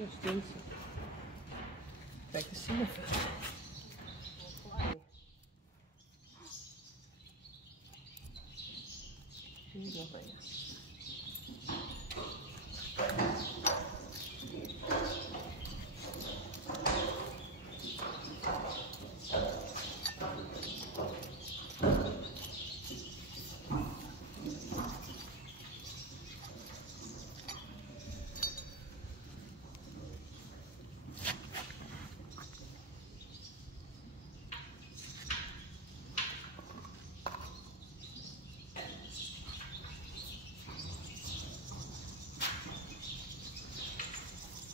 Hier stinkt ze. Kijk, de sinnevis. Hier nog een.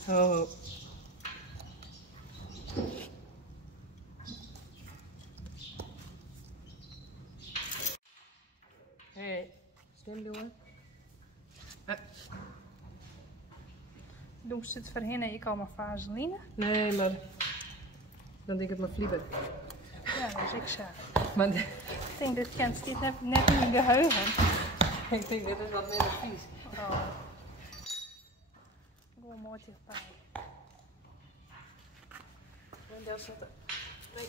Oh. Hey, slim doen. Doen ze het voor hen en ik allemaal vaseline? Nee, maar dan denk ik het maar vlieber. Ja, dat is ik zo. Maar Ik denk dat Jens dit net niet in de geheugen. ik denk dit is wat minder vies. Oh. Gewoon mooi dichtbij. Wendel zetten. Nee.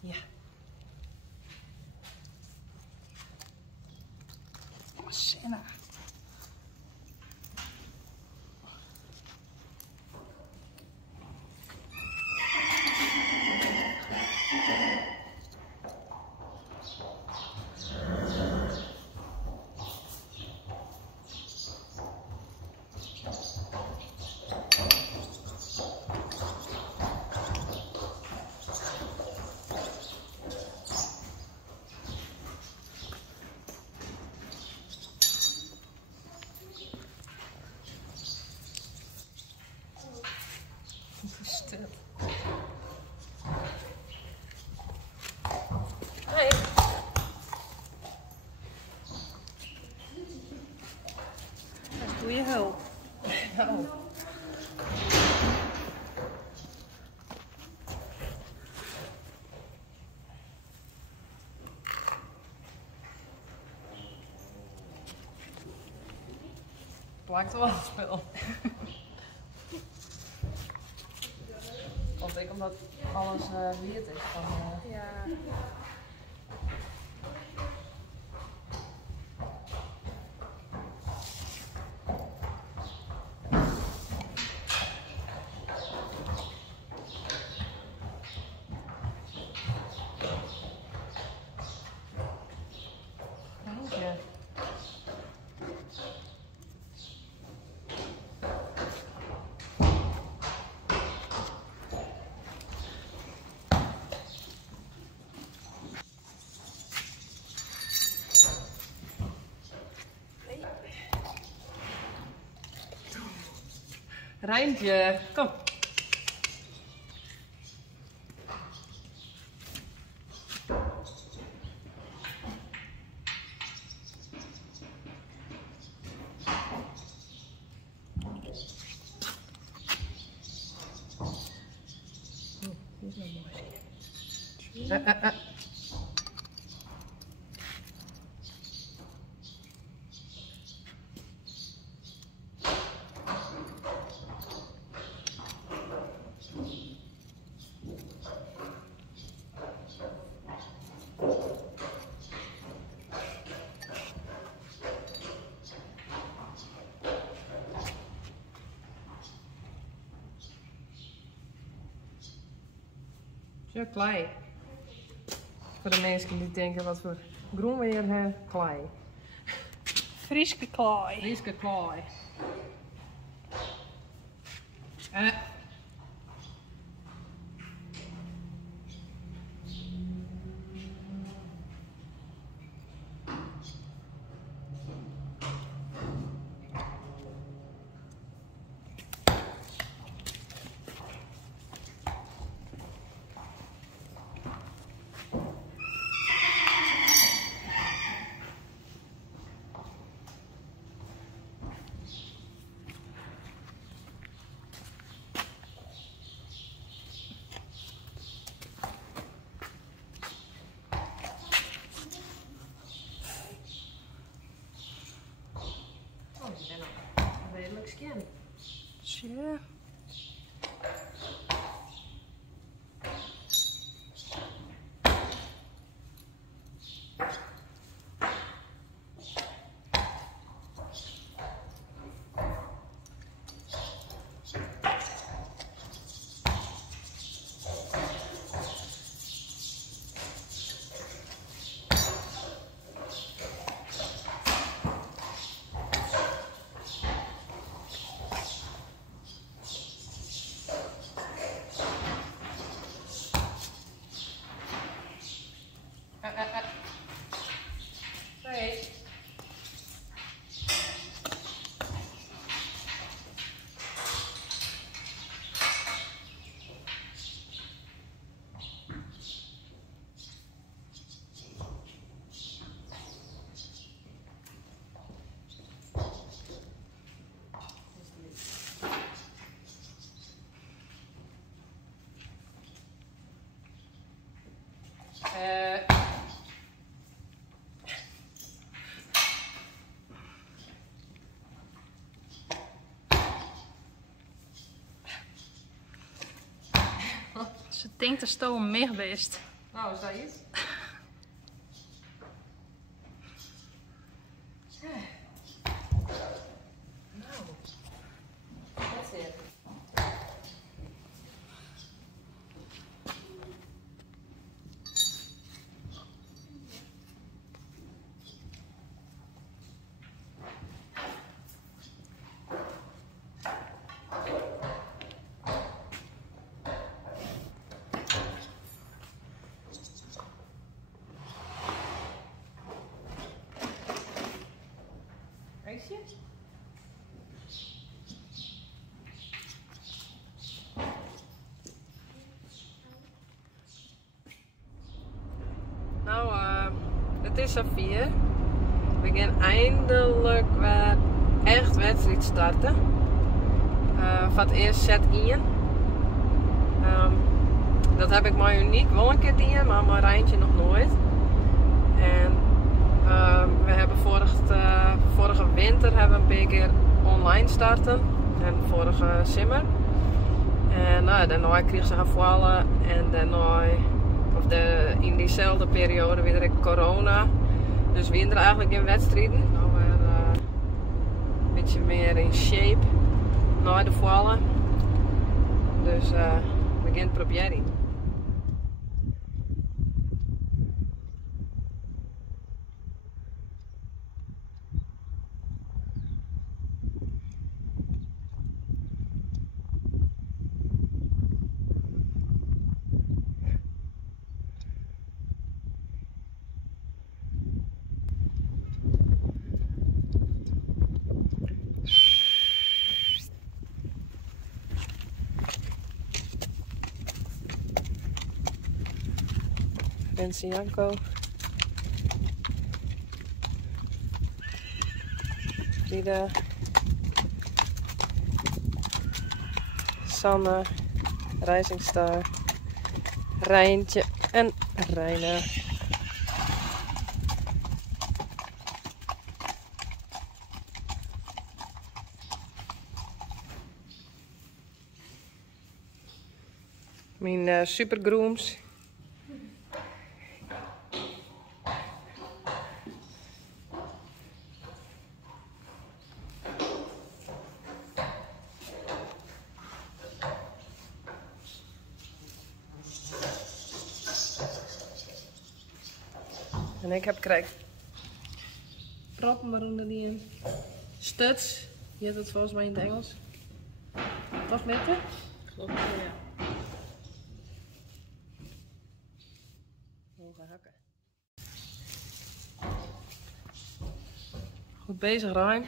Ja. Oh, Senna. Stil. Hey. Dat is goede hulp. Nou. Het lijkt wel een spel. Of ik omdat alles weird is van. Ja. Ja. Rijntje, kom. Dit is wel mooi. Zo klei. Voor de mensen die denken wat voor groen weer hebben, klei. Frieske klaai. Rieske klei. Oh, die ben al. niks kennen. Tja. Hey. Ze denkt dat Sto een meer best. Nou, is dat iets? Nou, that's it. Ijsje? Nou, het is Safia. We gaan eindelijk weer echt wedstrijd starten. Van het eerst set 1. Dat heb ik maar uniek wel een keer gedaan, maar mijn Rijntje nog nooit. En we hebben vorige winter hebben we een paar keer online starten. En vorige simmer. En daarna kreeg ze gevallen en daarna, in diezelfde periode weer ik corona. Dus we er eigenlijk in wedstrijden. Nou weer een beetje meer in shape na de vallen. Dus we gaan het proberen. Mensen Janko. Frida. Sanne. Rijzingstar. Rijntje en Reiner. Mijn supergrooms. En ik heb gekregen proppen waaronder die in studs. Je hebt het volgens mij in het Engels. Toch met je? Klopt, ja. Hoge hakken. Goed bezig, Rijn.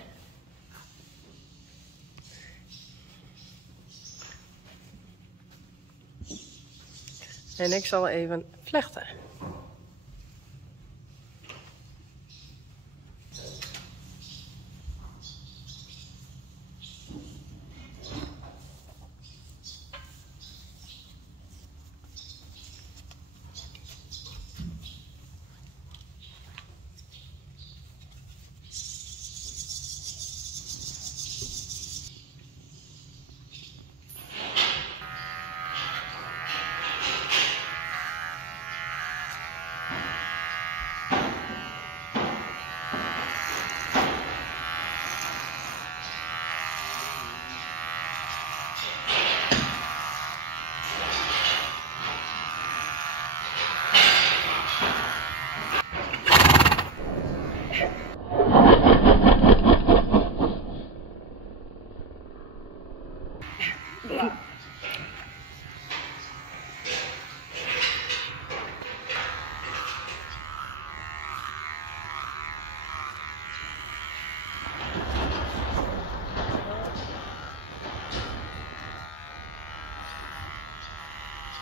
En ik zal even vlechten.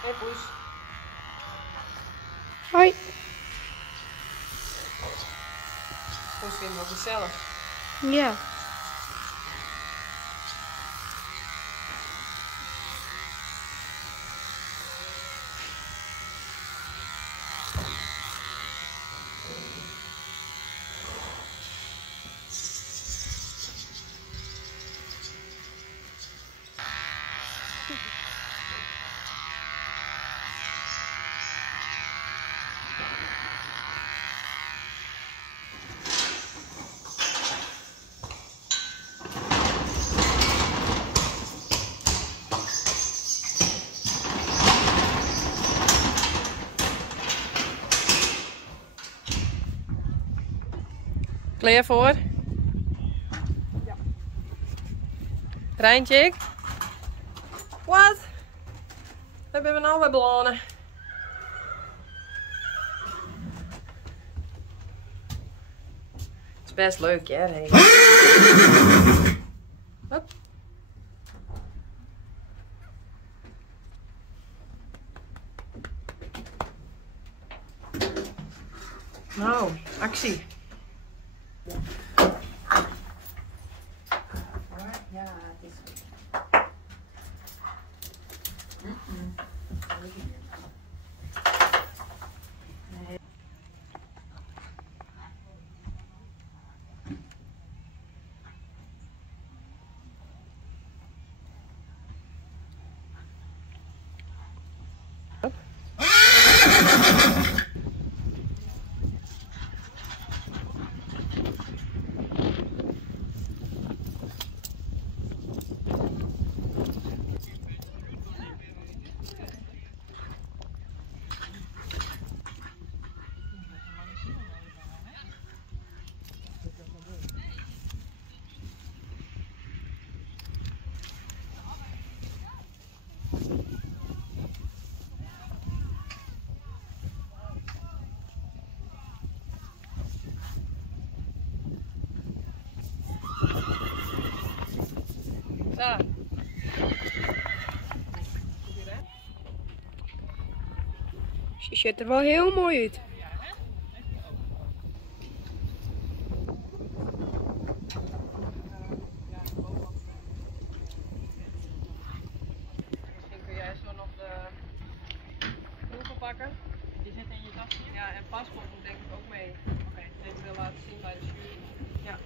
Hey poes. Hoi. Poes vindt het wel gezellig. Ja. Klaar voor? Ja. Rijntje? Wat? We hebben nou weer ballonnen. Het is best leuk, ja. Hey. Hop. Nou, actie. Ja, het is goed. Zo. Ze ziet er wel heel mooi uit. Misschien kun jij zo nog de proeven pakken. Die zit in je tasje? Ja, en paspoort moet denk ik ook mee. Oké. Even wil laten zien bij de jury. Ja.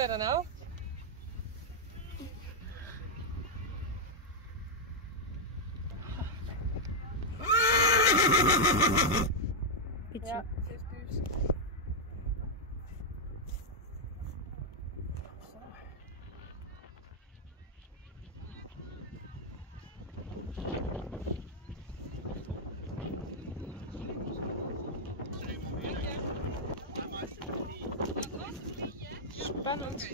gebeuren nou? Ja, ze is puurs. Spannend.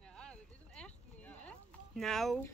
Ja, dat is hem echt niet, hè? Nou.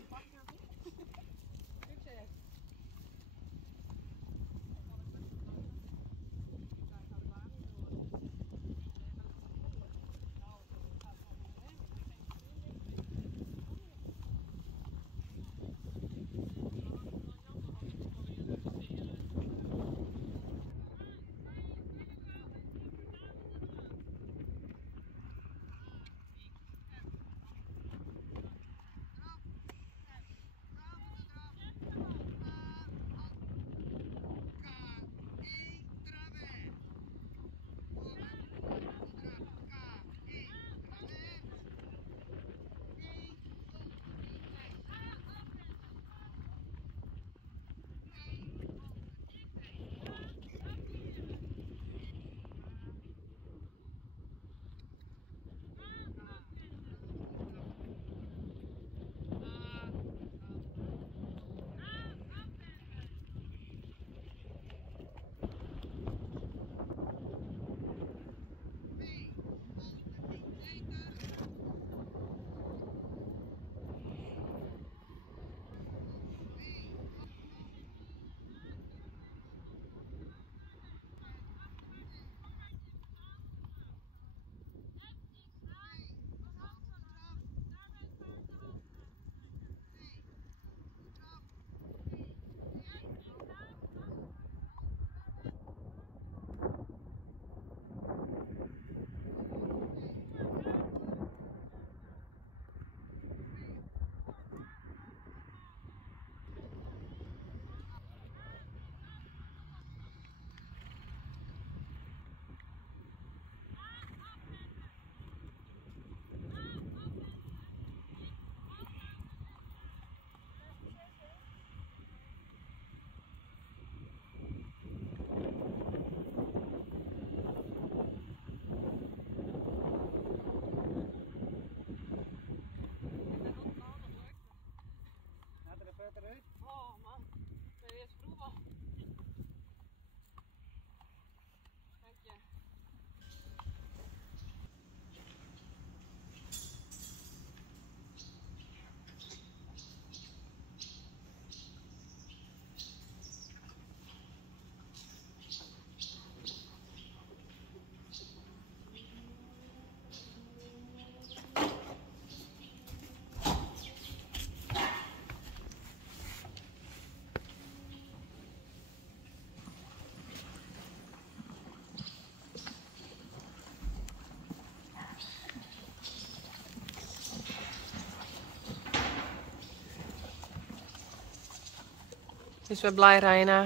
Dus we blij Reina.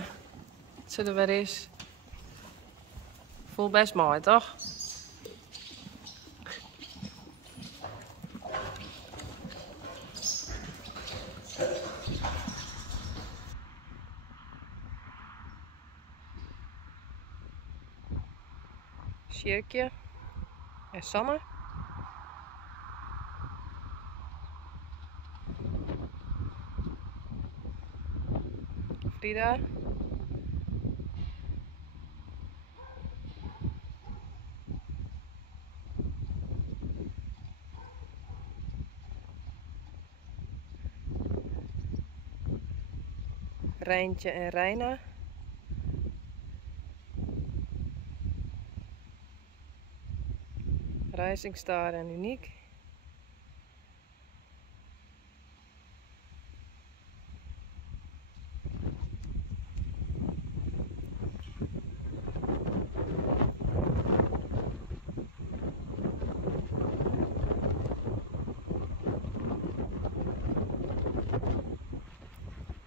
Dat ze er weer is. Voel best mooi, toch? Sjirkje en Sanne. Frida. Rijntje en Reina. Rising Star en Uniek.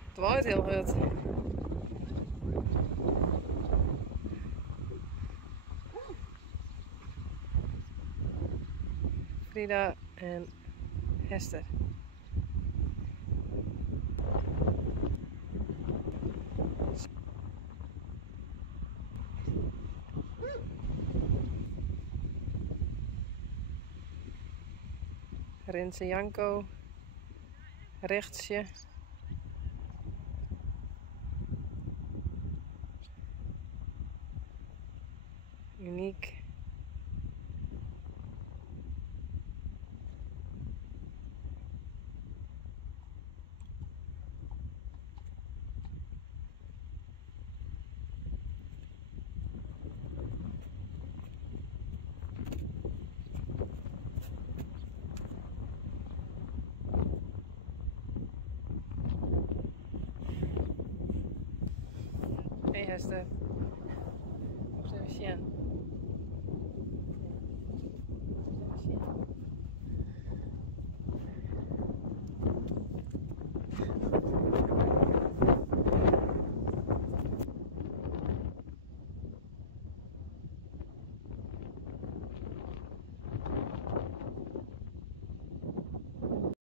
Het waait heel goed. Frida en Hester. Rinse Janko. Rechtsje. Uniek. Hey Hester. Observation. Observation.